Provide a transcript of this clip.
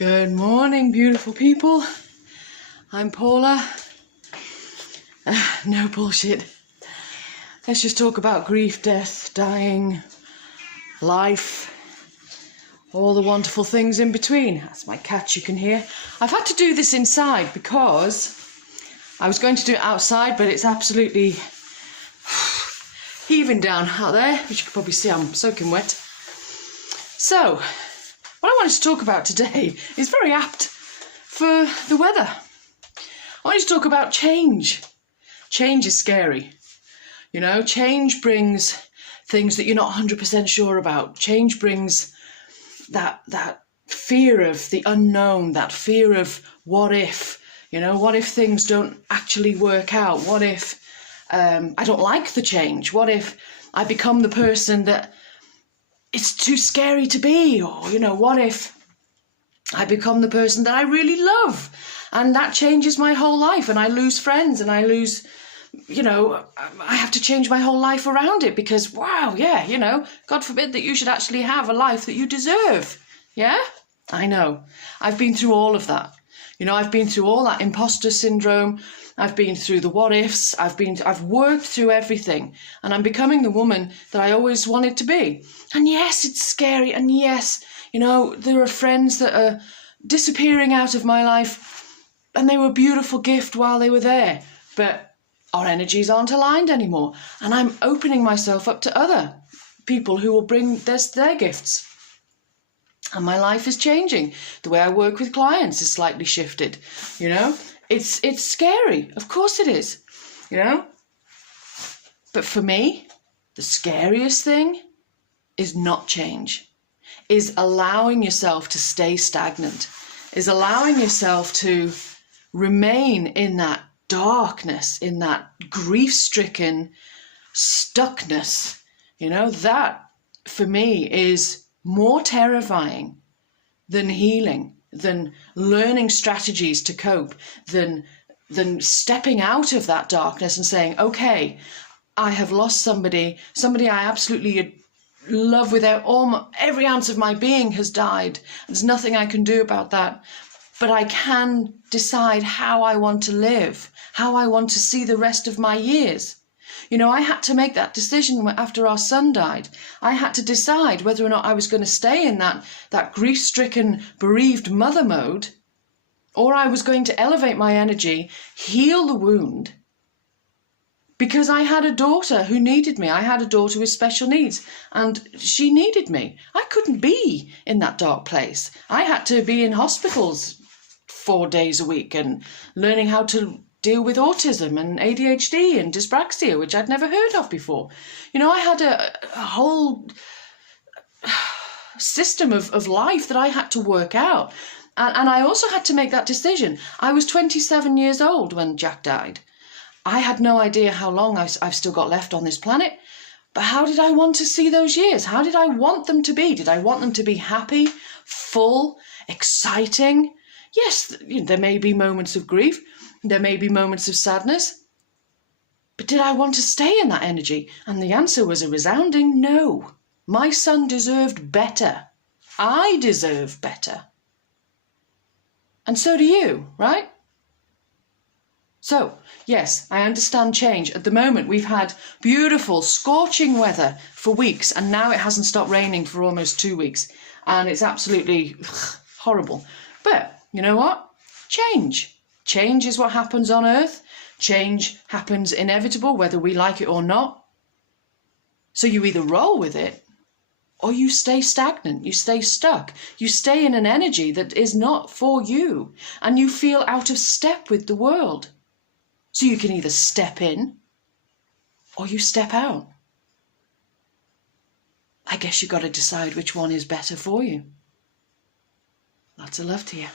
Good morning, beautiful people. I'm Paula. No bullshit. Let's just talk about grief, death, dying, life, all the wonderful things in between. That's my cat you can hear. I've had to do this inside because I was going to do it outside, but it's absolutely heaving down out there, which you can probably see I'm soaking wet. So, what I wanted to talk about today is very apt for the weather. I wanted to talk about change. Change is scary. You know, change brings things that you're not 100% sure about. Change brings that fear of the unknown, that fear of what if, what if things don't actually work out? What if I don't like the change? What if I become the person that it's too scary to be? Or, what if I become the person that I really love and that changes my whole life and I lose friends and I lose, I have to change my whole life around it because, wow, yeah, God forbid that you should actually have a life that you deserve. Yeah, I know. I've been through all of that. I've been through all that imposter syndrome. I've been through the what ifs. I've worked through everything and I'm becoming the woman that I always wanted to be. And yes, it's scary. And yes, there are friends that are disappearing out of my life and they were a beautiful gift while they were there. But our energies aren't aligned anymore. And I'm opening myself up to other people who will bring their gifts. And my life is changing. The way I work with clients is slightly shifted. It's scary. Of course it is. But for me, the scariest thing is not change, is allowing yourself to stay stagnant, is allowing yourself to remain in that darkness, in that grief-stricken stuckness. That for me is more terrifying than healing, than learning strategies to cope, than stepping out of that darkness and saying, okay, I have lost somebody I absolutely love with every ounce of my being has died. There's nothing I can do about that, but I can decide how I want to live, how I want to see the rest of my years. I had to make that decision after our son died. I had to decide whether or not I was going to stay in that grief-stricken, bereaved mother mode, or I was going to elevate my energy, heal the wound, because I had a daughter who needed me. I had a daughter with special needs, and she needed me. I couldn't be in that dark place. I had to be in hospitals 4 days a week and learning how to deal with autism and ADHD and dyspraxia, which I'd never heard of before. I had a whole system of life that I had to work out. And I also had to make that decision. I was 27 years old when Jack died. I had no idea how long I've still got left on this planet. But how did I want to see those years? How did I want them to be? Did I want them to be happy, full, exciting? Yes, there may be moments of grief. There may be moments of sadness, but did I want to stay in that energy? And the answer was a resounding no. My son deserved better. I deserve better. And so do you, right? So, yes, I understand change. At the moment, we've had beautiful, scorching weather for weeks, and now it hasn't stopped raining for almost 2 weeks. And it's absolutely horrible. But you know what? Change. Change is what happens on Earth. Change happens inevitable, whether we like it or not. So you either roll with it or you stay stagnant, you stay stuck, you stay in an energy that is not for you and you feel out of step with the world. So you can either step in or you step out. I guess you've got to decide which one is better for you. Lots of love to you.